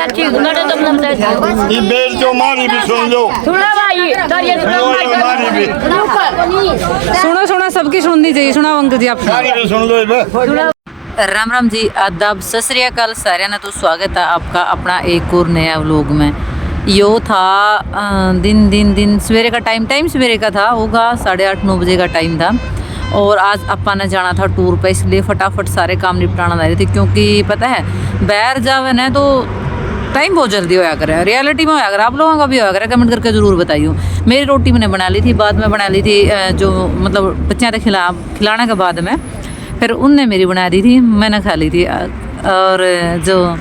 ये बेल जो मारी भी सुन लो, मारी भी सुनो सुनो सबकी सुननी चाहिए। सुना अंकल जी आप सारी भी सुन लो इब। राम राम जी, आदाब, सत श्री अकाल साਰਿਆਂ ਨੂੰ। तो स्वागत है आपका अपना एक और नया व्लॉग में। यो था दिन सवेरे का टाइम सवेरे का था, होगा 8:30-9 बजे का टाइम था। और आज अपा ने जाना था टूर पे, इसलिए फटाफट सारे काम निपटाना जा रही थी। क्योंकि पता है बाहर जावे ना तो टाइम बहुत जल्दी होया करे, रियलिटी में होया करे, आप लोगों का भी होया करे। कमेंट करके ज़रूर बताइए। मेरी रोटी मैंने बना ली थी, बाद में बना ली थी जो मतलब बच्चे खिलाने के बाद में फिर उनने मेरी बना दी थी, मैंने खा ली थी। और जो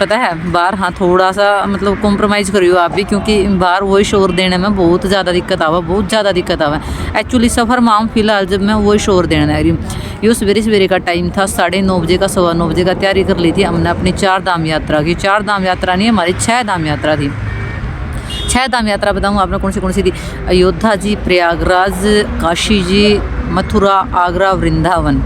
पता है बाहर हाँ थोड़ा सा मतलब कॉम्प्रोमाइज़ करियो आप भी, क्योंकि बाहर वही शोर देने में बहुत ज़्यादा दिक्कत आवा, एक्चुअली सफ़र में हम फिलहाल जब मैं वही शोर देने आ रही हूँ। ये सवेरे का टाइम था, 9:30 बजे का 9:15 बजे का तैयारी कर ली थी हमने अपनी 4 धाम यात्रा की। 4 धाम यात्रा नहीं, हमारी 6 धाम यात्रा थी। 6 धाम यात्रा बताऊँ आपने कौन सी थी। अयोध्या जी, प्रयागराज, काशी जी, मथुरा, आगरा, वृंदावन,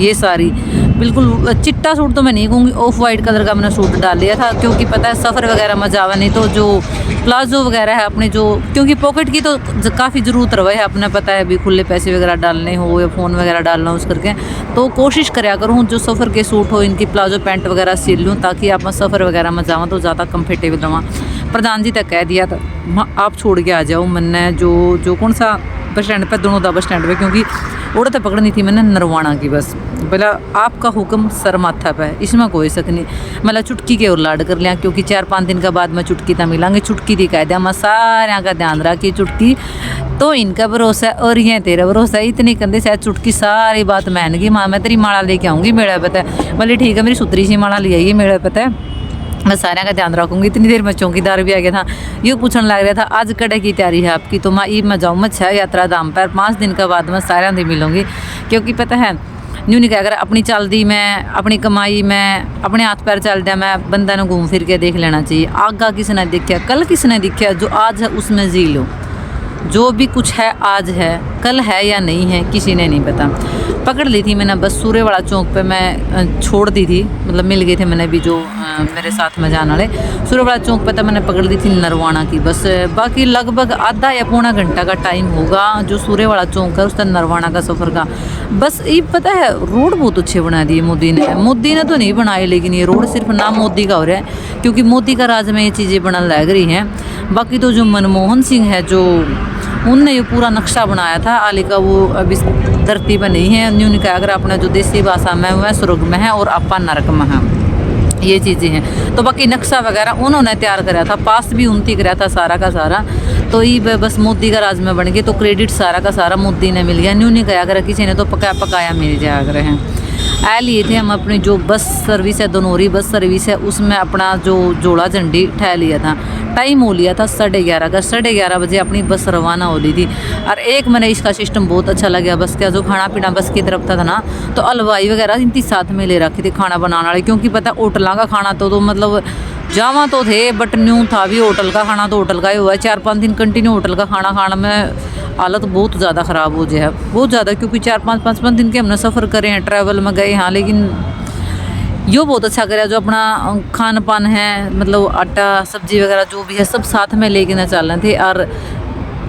ये सारी। बिल्कुल चिट्टा सूट तो मैं नहीं कहूँगी, ऑफ वाइट कलर का मैंने सूट डाल लिया था। क्योंकि पता है सफ़र वगैरह में जावा नहीं तो जो प्लाजो वगैरह है अपने जो, क्योंकि पॉकेट की तो काफ़ी ज़रूरत रहे है अपने, पता है अभी खुले पैसे वगैरह डालने हो या फ़ोन वगैरह डालना हो उस करके। तो कोशिश कराया करूँ जो सफ़र के सूट हो इनकी प्लाजो पैंट वगैरह सिल लूँ, ताकि आप सफ़र वगैरह में जावा तो ज़्यादा कम्फर्टेबल रहा। प्रधान जी तक कह दिया था आप छोड़ के आ जाओ मैंने जो कौन सा बस स्टैंड पर, दोनों बस स्टैंड पर, क्योंकि उड़े तो पकड़नी थी मैंने नरवाना की बस। बोला आपका हुक्म सर माथा पे, इसमें कोई शक नहीं। मतलब चुटकी के और लाड कर लिया, क्योंकि 4-5 दिन के बाद मैं चुटकी था मिलांगे। चुटकी थी कह दिया मैं सारे का ध्यान रखी, चुटकी तो इनका भरोसा और ये तेरा भरोसा। इतनी कंधे शायद चुटकी सारी बात मान गई। माँ मैं तेरी माला लेके आऊँगी, मेरा पता है। बोले ठीक है, मेरी सुतरी सी माला ले आइए, मेरा पता है, मैं सारे का ध्यान रखूँगी। इतनी देर में चौकीदार भी आ गया था, यूँ पूछने लग रहा था आज कड़े की तैयारी है आपकी। तो मैं जाऊँ मैं 6 यात्रा धाम पर 5 दिन के बाद मैं सारे दी मिलूँगी। क्योंकि पता है यूँ नहीं कह कर अपनी चलती मैं अपनी कमाई मैं अपने हाथ पैर चल दिया, मैं बंदा ने घूम फिर के देख लेना चाहिए। आगा किसने देखा, कल किसने देखा, जो आज है उसमें जी लो। जो भी कुछ है आज है, कल है या नहीं है किसी ने नहीं पता। पकड़ ली थी मैंने बस सूर्यवाड़ा चौक पे, मैं छोड़ दी थी, मतलब मिल गए थे मैंने भी जो मेरे साथ में जाने वाले। सूर्यवाड़ा चौक पे तो मैंने पकड़ ली थी नरवाना की बस। बाकी लगभग आधा या पौना घंटा का टाइम होगा जो सूर्यवाड़ा चौक है उस तक नरवाना का सफ़र का। बस ये पता है रोड बहुत अच्छे बना दिए मोदी ने तो नहीं बनाए, लेकिन ये रोड सिर्फ नाम मोदी का हो रहा है, क्योंकि मोदी का राज में ये चीज़ें बनने लग रही हैं। बाकी तो जो मनमोहन सिंह है जो उनने ये पूरा नक्शा बनाया था आली का, वो अभी धरती पर नहीं है। न्यू ने कहा अगर अपना जो देसी भाषा में वह स्वर्ग में है और अपा नरक में है, ये चीज़ें हैं। तो बाकी नक्शा वगैरह उन्होंने तैयार कराया था, पास भी उनती कराया था सारा का सारा। तो ये बस मोदी का राज में बन गई, तो क्रेडिट सारा का सारा मोदी ने मिल गया। न्यू नहीं कहा अगर किसी ने तो पकाया मिल जाया करे हैं। आ लिए थे हम अपनी जो बस सर्विस है, दोनोरी बस सर्विस है, उसमें अपना जो जोड़ा झंडी ठह लिया था। टाइम हो लिया था 11:30 का, 11:30 बजे अपनी बस रवाना हो ली थी। और एक मैंने इसका सिस्टम बहुत अच्छा लगा बस का, जो खाना पीना बस की तरफ था ना, तो हलवाई वगैरह इनकी साथ में ले रखी थी खाना बनाने वाले। क्योंकि पता होटलों का खाना तो मतलब जावा तो थे बट न्यू था भी होटल का खाना, तो होटल का ही हुआ है। 4-5 दिन कंटिन्यू होटल का खाना खाना में हालत बहुत ज़्यादा ख़राब हो जाए, बहुत ज़्यादा। क्योंकि 4-5 दिन के हमने सफ़र करे हैं, ट्रैवल में गए हाँ, लेकिन यो बहुत अच्छा कराया जो अपना खान पान है, मतलब आटा सब्जी वगैरह जो भी है सब साथ में लेके ना चल रहे थे। और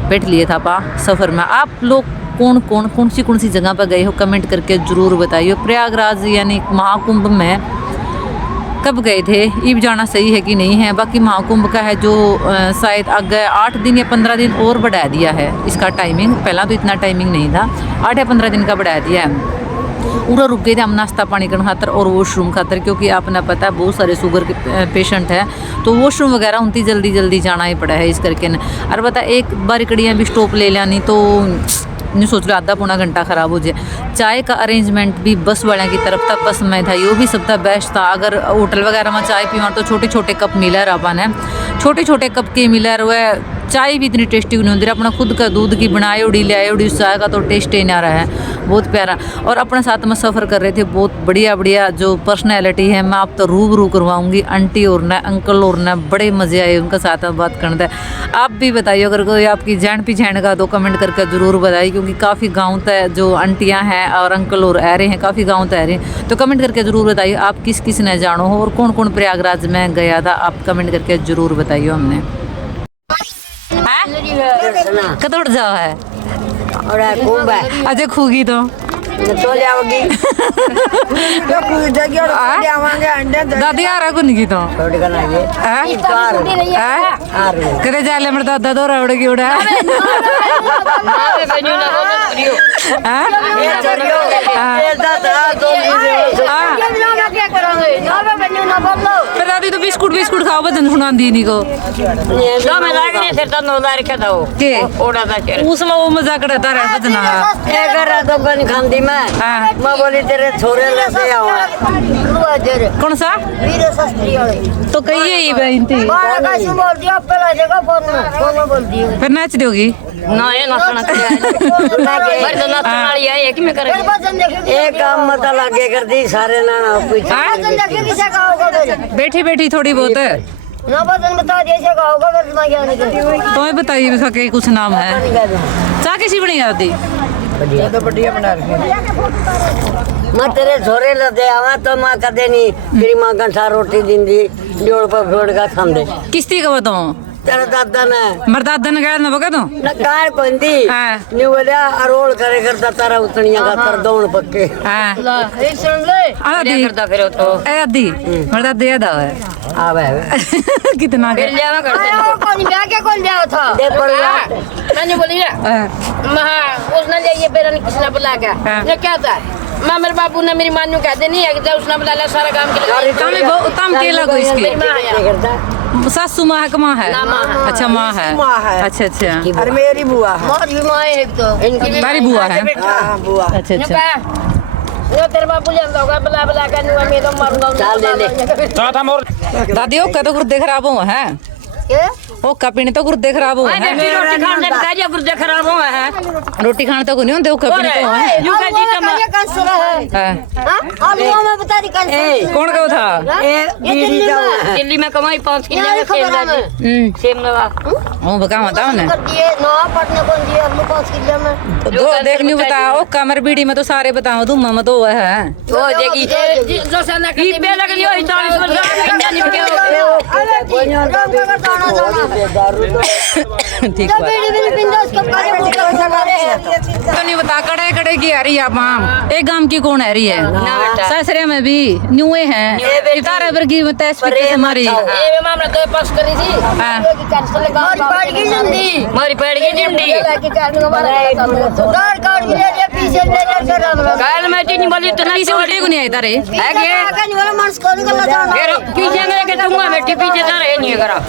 बैठ लिए था पा सफ़र में। आप लोग कौन सी जगह पर गए हो कमेंट करके ज़रूर बताइए। प्रयागराज यानी महाकुंभ में कब गए थे, ये भी जाना सही है कि नहीं है। बाकी महाकुंभ का है जो शायद आगे 8 दिन या 15 दिन और बढ़ा दिया है इसका टाइमिंग। पहला तो इतना टाइमिंग नहीं था, 8 या 15 दिन का बढ़ा दिया है। पूरा रुक गए थे हम नाश्ता पानी करने खातर और वॉशरूम खातर, क्योंकि आपने पता है बहुत सारे शुगर के पेशेंट हैं, तो वॉशरूम वगैरह उनकी जल्दी जाना ही पड़ा है इस करके न। और बता एक बार कड़ियाँ भी स्टॉप ले लिया तो नहीं सोच लो आधा पौना घंटा ख़राब हो जाए। चाय का अरेंजमेंट भी बस वाले की तरफ तक पसंद था, ये भी सब था बेस्ट था। अगर होटल वगैरह में चाय पीवा तो छोटे कप मिला रहा ने, छोटे कप के मिला रहा चाय भी इतनी टेस्टी नहीं होती, अपना खुद का दूध की बनाई उड़ी ले आए उड़ी उस चाय का तो टेस्ट ही ना रहा है, बहुत प्यारा। और अपने साथ में सफ़र कर रहे थे बहुत बढ़िया बढ़िया जो पर्सनैलिटी है, मैं आप तो रूबरू करवाऊंगी। आंटी और न अंकल और न बड़े मज़े आए उनके साथ में बात करने का। आप भी बताइए अगर कोई आपकी जान पहचान का तो कमेंट करके ज़रूर बताइए, क्योंकि काफ़ी गाँव तय जो आंटियाँ हैं और अंकल और आ रहे हैं, काफ़ी गाँव तय रहे हैं, तो कमेंट करके ज़रूर बताइए आप किस किस ने जानो हो और कौन कौन प्रयागराज में गया था, आप कमेंट करके ज़रूर बताइए। हमने कतोड़ जाओ है और खूब है अजय खूगी तो तो जाओगी तो खूब जगह और जावांगे अंडे दादी आ रहा कुन की तो छोड़ कर आइए करे जाले मेरे दादा तो रवड़ की उड़ा फिर दादी तो बिस्कुट बिस्कुट खाओ बजन सुना दी नहीं को जो मैं लाग नहीं फिर तो नौला रखा था वो के ओड़ा था चल उसमें वो मजाक करता रहा बजना एक रहा तो बन खांदी मैं बोली तेरे छोरे लेते आओ कौन सा वीर शास्त्री वाले तो कहिए ही बहन थी बाहर का सुन बोल दिया पहला जगह फोन में बोल दी फिर नाच दोगी ना ये नाचना पर तो नाचने वाली है एक में करेगी एक काम मत लागे कर दी सारे ना कुछ किसे कहोगे बैठी बैठी थोड़ी बहुत है ना बदन बता दिए से कहोगे फिर मैं क्या नहीं तुम्हें बताइए इसका क्या कुछ नाम है चाह कैसी बनी आती तो बढ़िया बना रखी मैं तेरे छोरे लदे आवा तो मां कदे नहीं तेरी मां कंठा रोटी दिंदी जोड़ पर फोड़ का खांदे किस्ती का बताऊं तेरा दादा ने मरदादा ने कहा ना बका तो न कार कोंदी हां नी बोलिया अरोल करे करता तारा उतनिया का तर दौड़ पक्के हां ए सुन ले आदी करता फिर तो ए आदी मरदादा दे दा है आवे कितना फिर लेवा करते कौन ब्याह के कौन ब्याह था दे पर मैंने बोली महा उसने ले ये बेरन किसने बुला के ये क्या था मां मेरे बाबू ने मेरी मान्यू कहते नहीं है कि उसने बुला लिया सारा काम के लिए तमे बहुत तम केला को इसकी सासू मां है कमा है अच्छा मां है अच्छा अच्छा और मेरी बुआ है मेरी मां है एक तो इनकी मेरी बुआ है हां बुआ अच्छा अच्छा ये तेरे बाबू ले आंदा होगा बुला बुला के नुआ में तो मारूंगा चल ले ले था मोर दादी ओ कतो गुर्दे खराब हो है के ओ कपिने तो गुर्दे खराब हो है रोटी खाने दे काजे गुर्दे खराब हो है रोटी खाने तो नहीं होते कपिने तो है यू का जी तमा कैंसर है हां आलू में बता दी कैंसर कौन का था ये दिल्ली का दिल्ली में कमाई 5 किलो में सेम लगा ओ बका बताओ ना कर दिए नौ पटने को दिए अब 5 किलो में तो दो देखनी बताओ कमर बीड़ी में तो सारे बताओ तुम मत तो है वो देगी जो से ना की पे लगनी हो 40 वर्ष इंडिया निकले अरे ठीक ठीक बात तो नहीं बता कड़े कड़े की आ रही है आप एक गांव की कौन आ रही है ससरे में भी न्यूए हैं इतारे पर की तैस पे हमारी ये मामला तो पास करी थी कि कैंसिल मारी पड़ गई जल्दी मारी पड़ गई जल्दी कार्ड मिले जे पीछे ले जा काल में नहीं बोली तो पीछे उल्टे को नहीं आई तारे है के वाला मानस को निकल जा फिर पीछे में के तुम बैठी पीछे जा रहे नहीं करा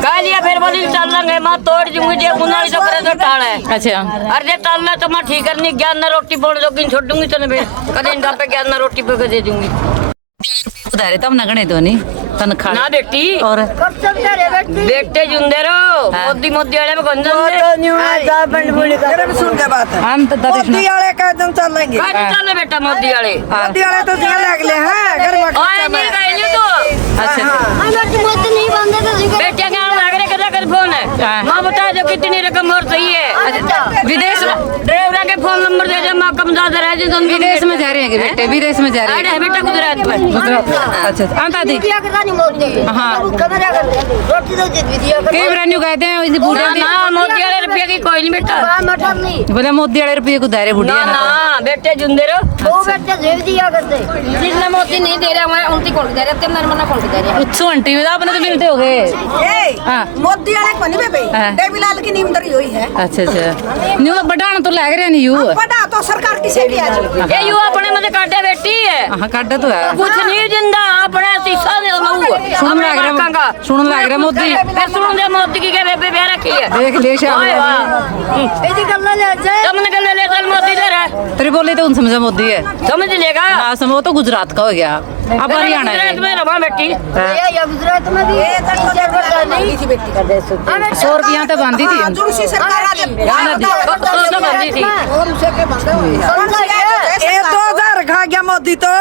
कालिया फिर बोली चल लेंगे मैं तोड़ दूंगी जे मुनाली तो करे तो टाल है अच्छा अरे टाल में तो मैं ठीक करनी ज्ञान ना रोटी बोल जोगी छोड़ दूंगी तने फिर कदे इनका पे ज्ञान ना रोटी पे दे दूंगी उधारे तब न गणे तो नहीं तन खा ना बेटी और कब चल रे बेटी बेटे जुंदे रो मोदी मोदी वाले में गंजन दे तो न्यू है जा बंड बोली कर सुन के बात है हम तो मोदी वाले का एकदम चलेंगे चल बेटा मोदी वाले तो चल अगले हैं घर में ओए नहीं गए तो अच्छा हम मोदी नहीं बंदे तो बेटे का लग रहा कर फोन है मां बता दो कितनी रकम और सही है विदेश ड्राइवर के फोन नंबर दे दे मां कम ज्यादा रह जे विदेश में जा रहे हैं बेटे विदेश में जा रहे हैं बेटा गुजरात में अच्छा अंता दी क्या करता नहीं मोदी हां कैमरा कर रोटी तो दे दिया कई ब्रांड कहते हैं इस बूढ़े ना मोदी वाले रुपए की कोई नहीं बेटा मटर नहीं बोले मोदी वाले रुपए को दायरे बुढ़िया ना बेटे जुंदे रो वो बेटे दे दिया करते जिसने मोदी नहीं दे रहा मैं उल्टी कौन दे रहा तेरे मना कौन दे रहा उत्सव आंटी में आपने तो मिलते होगे हां मोदी वाले को नहीं बे देवीलाल की नींद रही हुई है अच्छा अच्छा न्यू बढ़ाना तो लग रहा नहीं यू बढ़ा तो सरकार किसे भी आज ये यू अपने में काटे बेटी है हां काटे तो है कुछ नहीं जिंदा अपने शीशा दे मऊ सुन लग रहा मोदी फिर सुन दे मोदी की के बेबे बे रखी है देख ले शाम एदी गल्ला ले जाए तुमने गल्ला ले चल मोदी दे रहा तेरी बोली तो उन समझा मोदी है समझ लेगा हां समझो तो गुजरात का हो गया अब हरियाणा है। में रवा बेटी ये गुजरात में भी टीचर बता नहीं थी बेटी का 100 रुपया तो बांधी थी दूसरी सरकार आ बंदी थी और उसे के बंदे हुए ये 2000 खा गया मोदी तो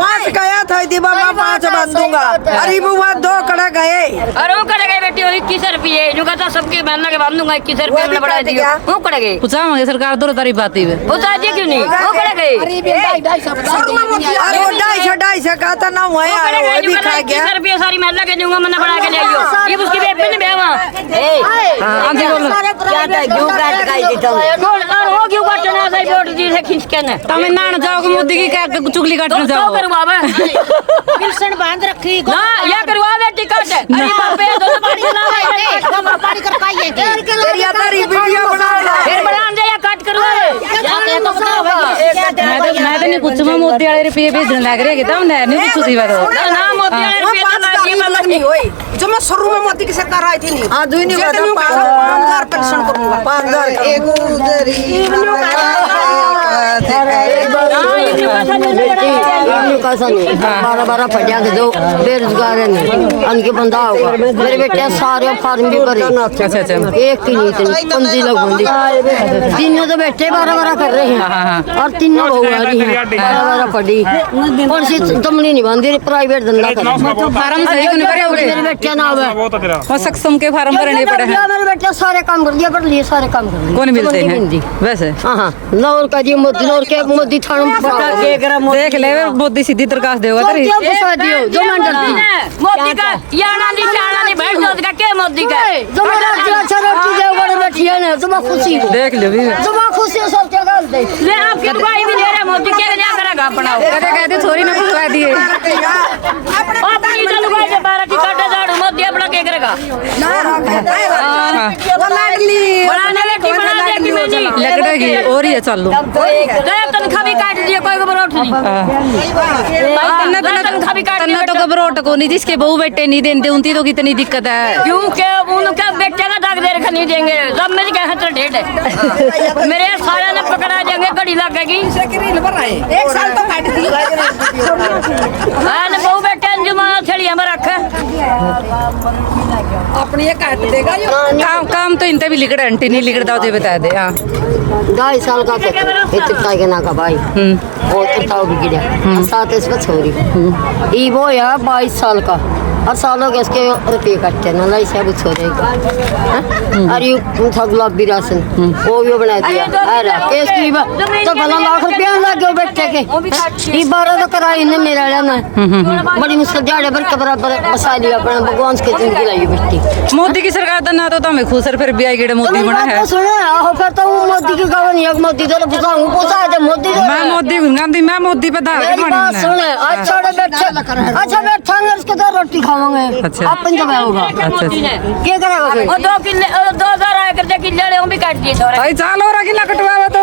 5 गया था दीबा मैं 5 बांध दूंगा अरे बुआ 2 कड़ा गए और वो कड़े गए बेटी 21 रुपये जो कहता सबके बहना के बांध दूंगा 21 रुपये में बढ़ा दिया वो कड़े गए पूछाओगे सरकार दो तारीफ बाती है बता दिए क्यों नहीं वो कड़े गए अरे वो 250 का था ना हुआ यार वो भी खा गया 21 रुपये सारी महिला के दूंगा मैंने बढ़ा के ले आइयो ये उसकी बेटे ने बेवा हाँ जी बोलो क्या था क्यों काट काई देता और हो क्यों काटना सही वोट दी से खींच के ने तमिलनाडु जाओगे मोदी की क्या चुगली काटने तो जाओ करवावे पिलसन बांध रखी ना या करवावे टिकट अरे बापे दो पानी ना पानी कर पाइए तेरी तारी वीडियो बना फिर बना दे या काट करवावे तो बताओ मैं तो नहीं पूछूंगा मोदी वाले रुपये भेजने लग रहे कितना नहीं पूछू थी बात ना मोदी वाले रुपये तो लागी मतलब नहीं हुई जो मैं शुरू में मोदी की सरकार आई थी नहीं आज ही नहीं बता 5000 पेंशन करूंगा 5000 एक उधरी बारह बारह फटिया के दो बेरोजगार है उनके बंदा होगा मेरे बेटे सारे फार्म भी भरे अच्छा एक की नहीं थी पंजी लोग बंदी तीनों तो बैठे बारह बारह कर रहे हैं और तीनों बहू आ रही हैं बारह बारह पड़ी और सी दमड़ी नहीं बंदी प्राइवेट धंधा कर फार्म सही को नहीं करे मेरे बेटे ना है और सक्षम के फार्म भरने पड़े हैं मेरे बेटे सारे काम कर दिया पर लिए सारे काम कर कौन मिलते हैं वैसे हाँ नौर का जी मोदी थाना देख ले मोदी सीधी दरखास्त देगा तेरी जो मैं डरती मोदी का याना दी चाना दी बैठ दो का के मोदी का जो मैं डरती अच्छा रोटी दे बड़े बैठी है ना जो मैं खुशी देख लो भी जो मैं खुशी सब क्या कर दे ले आपकी भाई भी ले रहे मोदी के क्या करेगा अपना कहते थोड़ी ना खुशवा दिए अपनी तो लुगाई के बारह की काटे झाड़ू मोदी अपना क्या करेगा बनाने की बना दे कि मैं नहीं लकड़ेगी और ही है चालू गया तनखा भी काट दिया कोई खबर उठ नहीं तनखा भी काट तन्ना तो घबराहट को नहीं जिसके बहू बेटे नहीं देते उनकी तो कितनी दिक्कत है क्योंकि उनका बेटे का दाग दे रखा नहीं देंगे जब मेरी कहा तो डेट है मेरे सारे ने पकड़ा जाएंगे घड़ी लगेगी 1 साल तो काट दी बहू बेटे जुमा छड़ी हमारा रख अपनी ये काट देगा काम तो इनते भी लिखड़ा आंटी नहीं लिखड़ा होते बता दे हाँ 2.5 साल का इतना के ना का भाई और कितना भी गिरा 7 इसमें छोरी ये वो है 22 साल का और सालों के इसके रुपये कटते ना लाई से छोड़ेगा अरे उनका गुलाबी राशन वो भी बना दिया अरे इसकी तो भला लाख रुपया लग गया बेटे के ये 12 तो कराई ने मेरा ना बड़ी मुश्किल दिहाड़े भर के बराबर बसा लिया अपना भगवान के जिंदगी लाई बेटी मोदी की सरकार तो ना तो हमें खुश फिर भी आई गेड़े मोदी बना है सुने आहो फिर तो वो मोदी की गवन है मोदी तो पूछाऊं पूछा है मोदी मैं मोदी गांधी मैं मोदी पे था मेरी बात सुने अच्छा बैठेंगे इसके तो रोटी खावांगे अच्छा। अपन तो होगा क्या करेगा फिर और 2 किले 2000 आए करते किले वो भी काट दिए थोड़े भाई चाल हो रहा कि कटवावा तो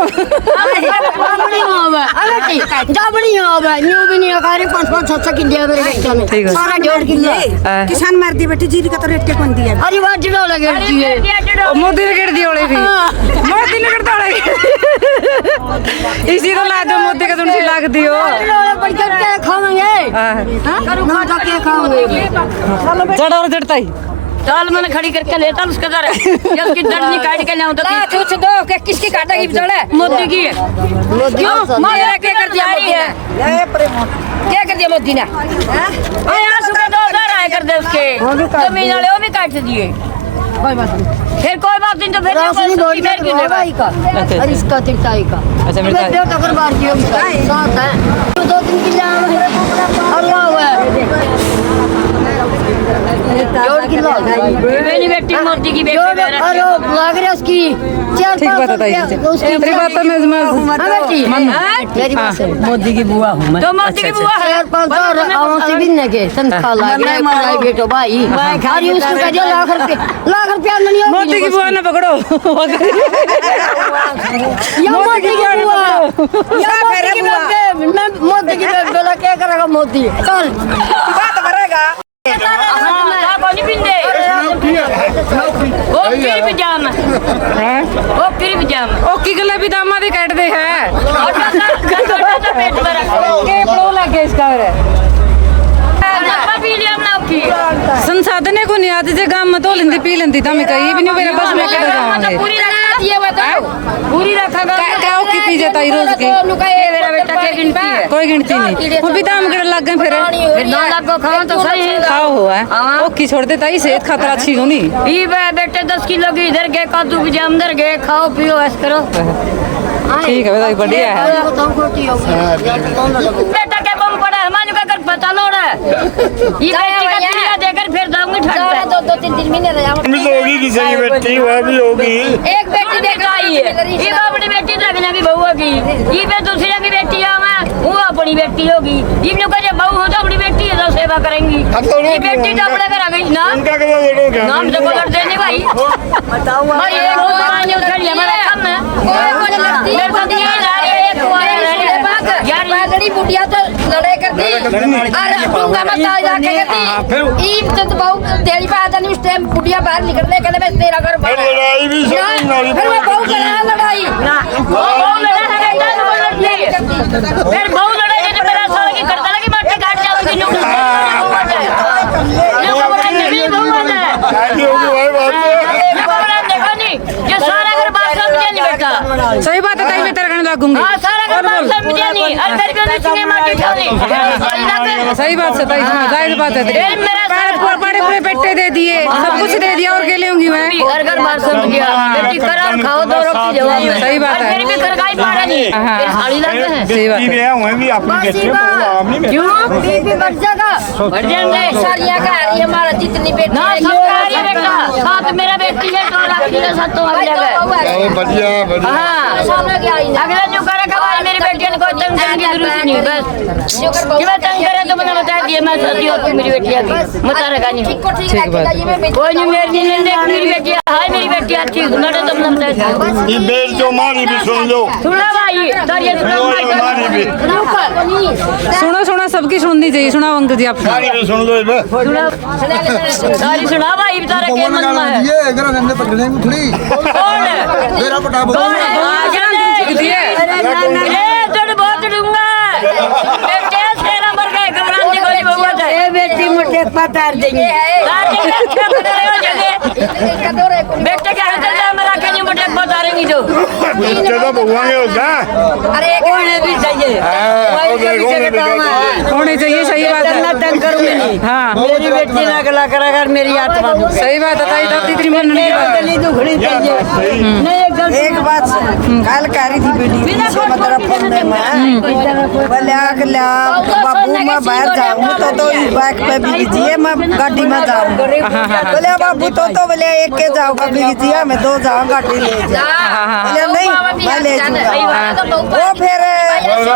जाबड़ी होवे अरे जाबड़ी होवे न्यू भी नहीं आकारी 5-5 6 किले मेरे बेटे में ठीक है। सारा 1.5 किलो किसान मार दी बेटी जीरी का तो रेट के कौन दिया अरे बात जिलो लगे दिए मोदी ने गिर दिया भी मोदी ने गिरता इसी तो ला दो मोदी का तुमसे लाग दियो बढ़ के खावांगे ना तो क्या खावांगे जड़ और जड़ता ही चल मैंने खड़ी करके लेता उसका दर जब की दर निकाल के लाऊं तो पूछ दो कि किसकी काटेगी जड़ है मोदी की क्यों मेरा क्या कर दिया मोदी ने क्या कर दिया मोदी ने यहाँ सुबह 2000 आए कर दे उसके जमीन वाले वो भी काट दिए फिर कोई बात नहीं तो फिर राशि बोल फिर क्यों नहीं भाई का और इसका तिरताई का अच्छा मेरे मैं तो कर बार दियो साथ है 2-3 किलो और हुआ है 1.5 किलो मेरी बेटी मोदी की बेटी अरे लग रहा उसकी 4-5 ठीक बात बताइए तेरी बात तो मैं मेरी बात सुन मोदी की बुआ हूँ मैं तो मोदी की बुआ है 4-5 आवाज़ भी न के तनख्वाह लग रहा है प्राइवेट हो भाई अरे उसको कह दिया लाख रुपया नहीं होगी मोदी की बुआ ना पकड़ो या मोदी की बुआ या मोदी की बेला क्या करेगा मोदी चल बात करेगा हाँ, कौन पिंदे वो फिर भी जाम हैं वो फिर भी जाम ਉਹ ਕੀ ਗੱਲਾਂ ਵੀ ਦਾਮਾਂ ਦੇ ਕੱਟਦੇ ਹੈ और तो पेट पर ਕੇ ਪੜੋ ਲੱਗੇ ਇਸ ਕਵਰ पी लिया हमने की संसाधने को नहीं आते थे गांव में तो लेंदी पी लेंदी था मैं कही भी नहीं मेरे बस में कह जाऊंगे पूरी रखा दिए बताओ पूरी रखा क्या की पी जाता है रोज की मेरा बेटा क्या गिनती है कोई गिनती नहीं वो भी दाम कर लग गए फिर ना लगो खाओ तो सही है खाओ हुआ है वो की छोड़ देता ही सेहत खतरा अच्छी होनी ये बेटे 10 किलो की इधर गए कद्दू भी अंदर गए खाओ पियो ऐस करो ठीक है बताइए बढ़िया है बेटा क्या बम पड़ा है मानू का कर पता लो रहा है ये बेटी का पिया देकर फिर दाऊंगी ठंड दो तीन दिन में नहीं भी तो होगी किसी की बेटी वह भी होगी। एक बेटी देखा ही है ये अपनी बेटी लगने की बहू होगी ये पे दूसरे की बेटी है मैं वो अपनी बेटी होगी ये लोग का जब बहू हो तो अपनी बेटी है तो सेवा करेंगे ये बेटी तो अपने घर आ गई ना उनका कदम लड़ो क्या नाम से बोल देने भाई बताओ भाई ये वो माने उठा लिया हमारा काम है कोई लड़ती मेरे को दिया जा रही है एक कुआं यार बागड़ी बुढ़िया तो लड़ाई करती और डूंगा मत जाके करती ईब तो बहुत तेरी बात नहीं उस टाइम बुढ़िया बाहर निकलने के लिए तेरा घर फिर लड़ाई भी सब नाली फिर वो बहुत करा लड़ाई बहुत लड़ा है फिर बहुत लड़ाई तो मेरा साल की करता लगी माटे काट जाओगी नो नहीं बहुत है शादी होगी भाई बात देखो नहीं ये सारा घर बात समझे नहीं बेटा सही बात है मैं तेरे कहने लगूंगी हाँ सारा घर बात समझे नहीं और घर के सुने माटे खाने सही बात से ताई जाहिर बात है बड़े बड़े पेटे दे दिए सब कुछ दे दिया और के ले होंगी मैं घर घर बात समझ गया बेटी करार खाओ दो रोटी जवाब में सही बात है फिर भी घर का ही पाड़ा नहीं फिर साड़ी लगते हैं सही बात है हुए भी आपकी बेटी आप नहीं क्यों बीबी बढ़ जाएगा बढ़ जाएंगे सारियां का रही हमारा जितनी बेटी ना सब कार्य बेटा साथ मेरा बेटी है 2 लाख की साथ तो आ जाएगा बढ़िया बढ़िया हाँ सालों की आई ना अगला जो करे कबाल मेरी बेटी को तंग करने की जरूरत नहीं बस कि मैं तंग करे तो मैंने बता दिया मैं शादी होती मेरी बेटी आ गई बता रखा नहीं ठीक को ठीक रखेगा ये मैं कोई नहीं मेरी मेरी बेटी हाय मेरी बेटी अच्छी मैंने तो मैंने बता दिया ये बेल जो मारी भी सुन लो सुना भाई तारी मारी भी सुनो सुनो सबकी सुननी चाहिए सुना अंकल जी आप सारी भी सुन लो इधर तारी सुना भाई तारा के मन में है ये इधर हमने पकड़ने को थोड़ी कौन है मेरा पटा बोल कौन है आ जाने ए तोड़ बहुत डूंगा बेटे तेरा मर गए घबराने कोई बउआ था ए बेटी मुझे पता देंगे तार देंगे क्या बता रहे हो जगह बेटे के हाथ से मेरा कहीं मुझे बता रही तो बच्चे तो भगवान होगा अरे कौन भी चाहिए होने चाहिए सही बात है तंग करूंगी नहीं हाँ मेरी बेटी ना गला करा कर मेरी आत्मा सही बात है ताई दादी तेरी मन की बात है दुखड़ी चाहिए नहीं एक बात कल कह रही थी बेटी से मतलब फोन में बोले बाबू मैं बाहर जाऊँ तो इस बाइक पे भी कीजिए मैं गाड़ी में जाऊँ बोले बाबू तो बोले एक के जाओगा कीजिए मैं 2 जाऊँ गाड़ी ले जाऊँ बोले नहीं मैं ले जाऊँगा वो फिर वो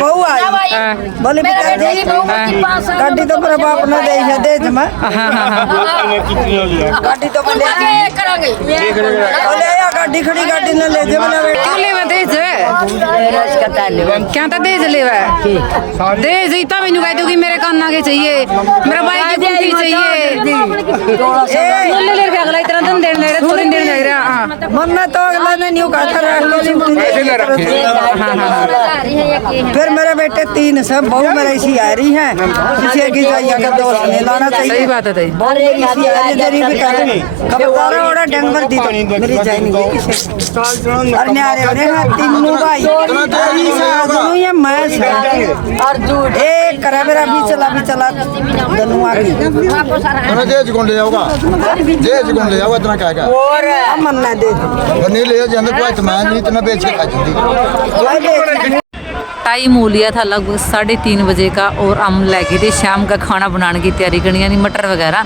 बहू आई बोले बेटा गाड़ी तो मेरे बाप ने दे मैं गाड़ी तो बोले बोले गाड़ी खड़ी गाड़ी न ले जे बोले क्यों लेवा देज क्या था देज लेवा देज इतना मैंने कह दूंगी मेरे कान आगे चाहिए मेरा बाइक की कुंडी चाहिए ले ले के अगला इतना दिन देने लग रहा 2 दिन देने लग रहा हां मन में तो अगला ने न्यू कहा था फिर मेरे बेटे 3 सब बहू मेरे इसी आ रही है किसी की जाइए का दोस्त नहीं लाना चाहिए सही बात है ताई बहू मेरी इसी आ रही जरी भी कहते खबरदार ओड़ा डंगर दी तो मेरी जाई नहीं किसे और न्यारे होने हैं तीनों भाई दोनों ये मैं और झूठ एक करा मेरा भी चला दोनों आ गई मैं देज कौन ले जाऊंगा इतना क्या क्या और मन ना दे नहीं ले जाने को इतना नहीं इतना बेच के खा जाती टाइम हो लिया था लगभग 3:30 बजे का और हम लगे थे शाम का खाना बनाने की तैयारी करनी यानी मटर वगैरह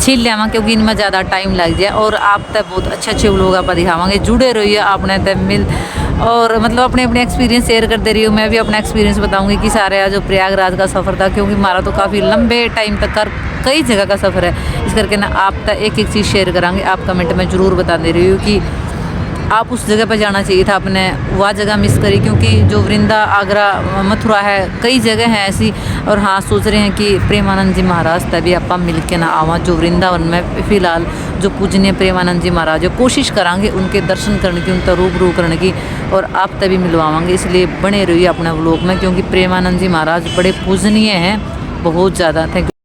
छील लिया क्योंकि इनमें ज़्यादा टाइम लग जाए और आप तक बहुत अच्छे व्लॉग आप दिखावांगे जुड़े रहिए आपने तक मिल और मतलब अपने एक्सपीरियंस शेयर करते रही हूँ मैं भी अपना एक्सपीरियंस बताऊंगी कि सारे जो प्रयागराज का सफ़र था क्योंकि हमारा तो काफ़ी लंबे टाइम तक कई जगह का सफ़र है इस करके ना आप तक एक चीज़ शेयर करांगे आप कमेंट में ज़रूर बता दे रही हूँ कि आप उस जगह पर जाना चाहिए था, आपने वह जगह मिस करी, क्योंकि जो वृंदा आगरा मथुरा है कई जगह हैं ऐसी। और हाँ, सोच रहे हैं कि प्रेमानंद जी महाराज तभी आप मिल के ना आवा जो वृंदावन में फिलहाल जो पूजनीय प्रेमानंद जी महाराज है, कोशिश करांगे उनके दर्शन करने की, उनका रूबरू करने की, और आप तभी मिलवाएंगे। इसलिए बने रहिए अपने व्लॉग में, क्योंकि प्रेमानंद जी महाराज बड़े पूजनीय हैं, बहुत ज़्यादा। Thank you.